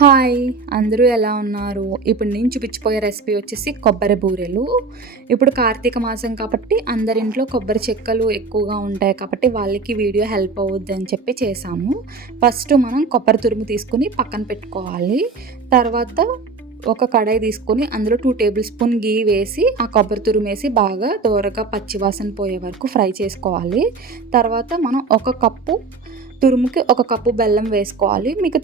Hi! అందరూ ఎలా ఉన్నారు? ఇప్పుడు నేను చూపించబోయే రెసిపీ వచ్చేసి కొబ్బరి బూరెలు. ఇప్పుడు కార్తీక మాసం కాబట్టి అందరింట్లో కొబ్బరి చెక్కలు ఎక్కువగా ఉంటాయి కాబట్టి వాళ్ళకి వీడియో హెల్ప్ అవుద్దని చెప్పి చేశాము. ఫస్ట్ మనం కొబ్బరి తురుము తీసుకొని పక్కన పెట్టుకోవాలి. తర్వాత ఒక కడాయి తీసుకొని అందులో 2 టేబుల్ స్పూన్ గీ వేసి ఆ కొబ్బరి తురుము వేసి బాగా దోరగా పచ్చివాసన పోయే వరకు ఫ్రై చేసుకోవాలి. తర్వాత మనం ఒక కప్పు తురుముకి ఒక కప్పు బెల్లం వేసుకోవాలి. మీకు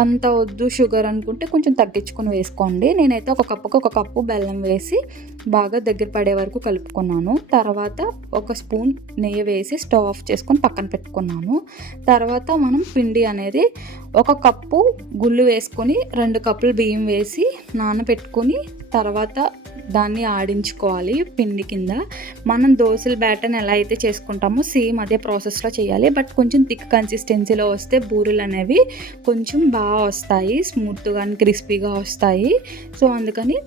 అంత వద్దు షుగర్ అనుకుంటే కొంచెం తగ్గించుకొని వేసుకోండి. నేనైతే ఒక కప్పుకి ఒక కప్పు బెల్లం వేసి బాగా దగ్గర పడే వరకు కలుపుకున్నాను. తర్వాత ఒక స్పూన్ నెయ్యి వేసి స్టవ్ ఆఫ్ చేసుకొని పక్కన పెట్టుకున్నాను. తర్వాత మనం పిండి అనేది ఒక కప్పు గుళ్ళు వేసుకొని 2 కప్పులు బియ్యం వేసి నానబెట్టుకొని తర్వాత దాన్ని ఆడించుకోవాలి పిండి కింద. మనం దోశల బ్యాటర్ని ఎలా అయితే చేసుకుంటామో సేమ్ అదే ప్రాసెస్లో చేయాలి. బట్ కొంచెం థిక్ కన్సిస్టెన్సీలో వస్తే బూరెలు అనేవి కొంచెం బాగా వస్తాయి, స్మూత్గా అండ్ క్రిస్పీగా వస్తాయి. సో అందుకని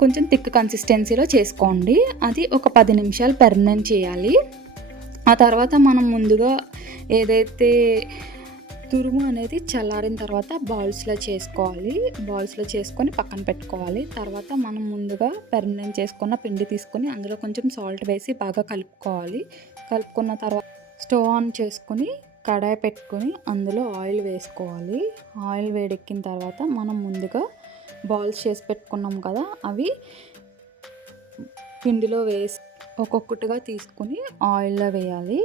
కొంచెం థిక్ కన్సిస్టెన్సీలో చేసుకోండి. అది ఒక 10 నిమిషాలు పెర్మనెంట్ చేయాలి. ఆ తర్వాత మనం ముందుగా ఏదైతే తురుము అనేది చల్లారిన తర్వాత బాల్స్లో చేసుకోవాలి. బాల్స్లో చేసుకొని పక్కన పెట్టుకోవాలి. తర్వాత మనం ముందుగా పెర్మనెంట్ చేసుకున్న పిండి తీసుకొని అందులో కొంచెం సాల్ట్ వేసి బాగా కలుపుకోవాలి. కలుపుకున్న తర్వాత స్టవ్ ఆన్ చేసుకొని కడాయి పెట్టుకొని అందులో ఆయిల్ వేసుకోవాలి. ఆయిల్ వేడెక్కిన తర్వాత మనం ముందుగా బాల్స్ చేసి పెట్టుకున్నాం కదా, అవి పిండిలో వేసి ఒక్కొక్కటిగా తీసుకుని ఆయిల్లో వేయాలి.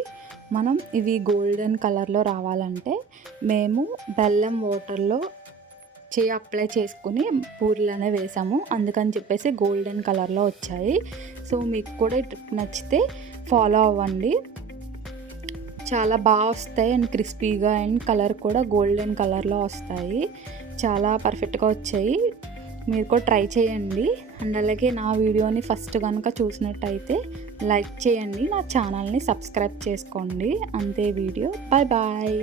మనం ఇవి గోల్డెన్ కలర్లో రావాలంటే మేము బెల్లం వాటర్లో అప్లై చేసుకుని పూరీలు అనేవి వేసాము, అందుకని చెప్పేసి గోల్డెన్ కలర్లో వచ్చాయి. సో మీకు కూడా ఈ ట్రిక్ నచ్చితే ఫాలో అవ్వండి. చాలా బాగా వస్తాయి అండ్ క్రిస్పీగా అండ్ కలర్ కూడా గోల్డెన్ కలర్లో వస్తాయి. చాలా పర్ఫెక్ట్గా వచ్చాయి. మీరు కూడా ట్రై చేయండి. అండ్ అలాగే నా వీడియోని ఫస్ట్ కనుక చూసినట్టయితే లైక్ చేయండి, నా ఛానల్ని సబ్స్క్రైబ్ చేసుకోండి. అంతే వీడియో. Bye bye.